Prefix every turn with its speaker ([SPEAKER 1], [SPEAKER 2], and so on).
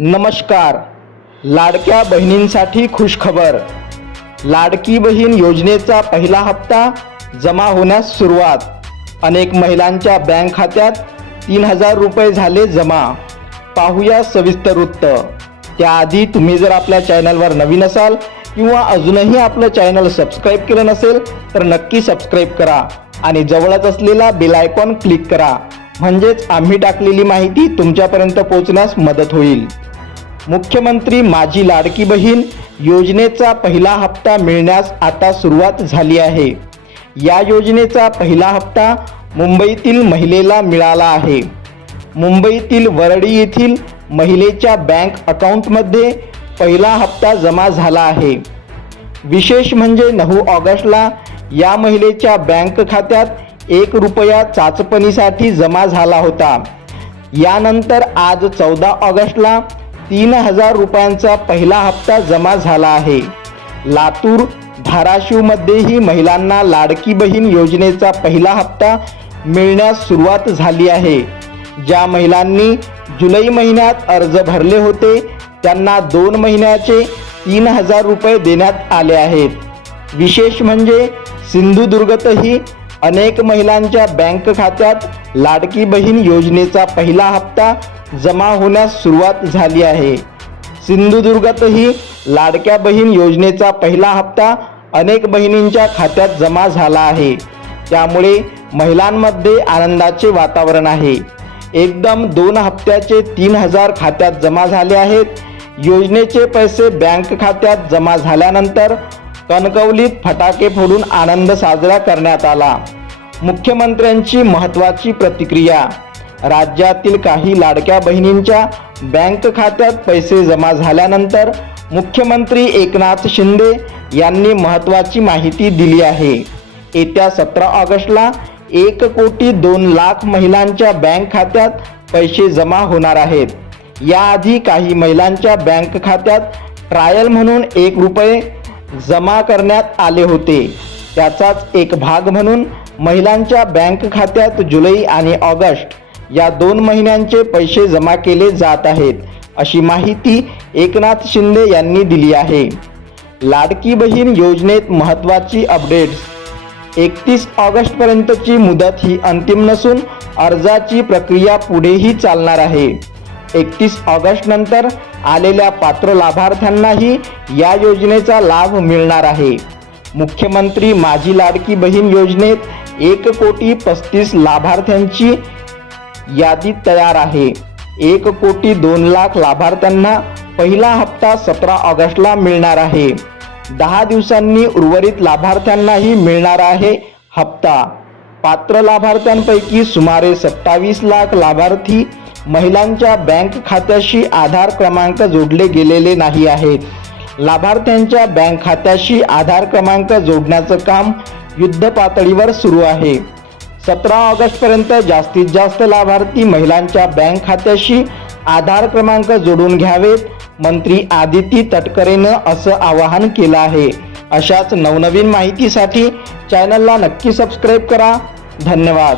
[SPEAKER 1] नमस्कार. लाडक्या बहिणींसाठी खुशखबर. लाडकी बहीण योजनेचा पहिला हप्ता जमा होण्यास सुरुवात. अनेक महिलांच्या बँक खात्यात तीन हजार रुपये झाले जमा. पाहूया सविस्तर वृत्त. त्याआधी तुम्ही जर आपल्या चॅनलवर नवीन असाल किंवा अजूनही आपलं चॅनल सबस्क्राईब केलं नसेल तर नक्की सबस्क्राईब करा आणि जवळच असलेला बेल आयकॉन क्लिक करा. म्हणजेच आम्ही टाकलेली माहिती तुमच्यापर्यंत पोहोचण्यास मदत होईल. मुख्यमंत्री माझी लाडकी बहीण योजनेचा पहिला हप्ता मिळण्यास आता सुरुवात झाली आहे. या योजनेचा पहिला हप्ता मुंबईतील महिलेला मिळाला आहे. मुंबईतील वरळी येथील महिलेच्या बँक अकाउंटमध्ये पहिला हप्ता जमा झाला आहे. विशेष म्हणजे नऊ ऑगस्टला या महिलेच्या बँक खात्यात एक रुपया चाचपणीसाठी जमा झाला होता. यानंतर आज चौदा ऑगस्टला तीन हजार रुपयांचा पहिला हप्ता जमा झाला आहे. लातूर धाराशिवमध्येही महिलांना लाडकी बहीण योजनेचा पहिला हप्ता मिळण्यास सुरुवात झाली आहे. ज्या महिलांनी जुलै महिन्यात अर्ज भरले होते त्यांना दोन महिन्याचे तीन हजार रुपये देण्यात आले आहेत. विशेष म्हणजे सिंधुदुर्गतही अनेक महिलांच्या बँक खात्यात लाडकी बहीण योजनेचा पहिला हप्ता जमा होण्यास सुरुवात झाली आहे. सिंधुदुर्गातही लाडक्या बहीण योजनेचा पहिला हप्ता अनेक बहिणींच्या खात्यात जमा झाला आहे. त्यामुळे महिलांमध्ये आनंदाचे वातावरण आहे. एकदम दोन हप्त्याचे तीन हजार खात्यात जमा झाले आहेत. योजनेचे पैसे बँक खात्यात जमा झाल्यानंतर कणकवलीत फटाके फोडून आनंद साजरा करण्यात आला. मुख्यमंत्र्यांची महत्त्वाची प्रतिक्रिया. राज्यातील काही लाडक्या बहिणींच्या बँक खात्यात पैसे जमा झाल्यानंतर मुख्यमंत्री एकनाथ शिंदे यांनी महत्त्वाची माहिती दिली आहे. येत्या सतरा ऑगस्टला एक कोटी दोन लाख महिलांच्या बँक खात्यात पैसे जमा होणार आहेत. याआधी काही महिलांच्या बँक खात्यात ट्रायल म्हणून एक रुपये जमा करण्यात आले होते. त्याचाच एक भाग म्हणून महिलांच्या बँक खात्यात जुलै आणि ऑगस्ट या दोन महिन्यांचे पैसे जमा केले जात आहेत अशी माहिती एकनाथ शिंदे यांनी दिली आहे. लाडकी बहीण योजनेत महत्त्वाची अपडेट्स. एकतीस ऑगस्टपर्यंतची मुदत ही अंतिम नसून अर्जाची प्रक्रिया पुढेही चालणार आहे. एकतीस ऑगस्ट नंतर आलेल्या पात्र लाभार्थ्यांनाही या योजनेचा लाभ मिळणार आहे. मुख्यमंत्री माझी लाडकी बहीण योजनेत एक कोटी पस्तीस लाभार्थ्यांची यादी तयार आहे. एक कोटी दोन लाख लाभार्थ्यांना पहिला हप्ता सतरा ऑगस्टला मिळणार आहे. दहा दिवसांनी उर्वरित लाभार्थ्यांनाही मिळणार आहे हप्ता. पात्र लाभार्थ्यांपैकी सुमारे सत्तावीस लाख लाभार्थी महिलांच्या बँक खात्याशी आधार क्रमांक जोडले गेलेले नाही आहेत. लाभार्थ्यांच्या बँक खात्याशी आधार क्रमांक जोडण्याचं काम युद्ध पातळीवर सुरू आहे. सतरा ऑगस्टपर्यंत जास्तीत जास्त लाभार्थी महिलांच्या बँक खात्याशी आधार क्रमांक जोडून घ्यावेत मंत्री आदिती तटकरेनं असं आवाहन केलं आहे. अशाच नवनवीन माहितीसाठी चॅनलला नक्की सबस्क्राईब करा. धन्यवाद.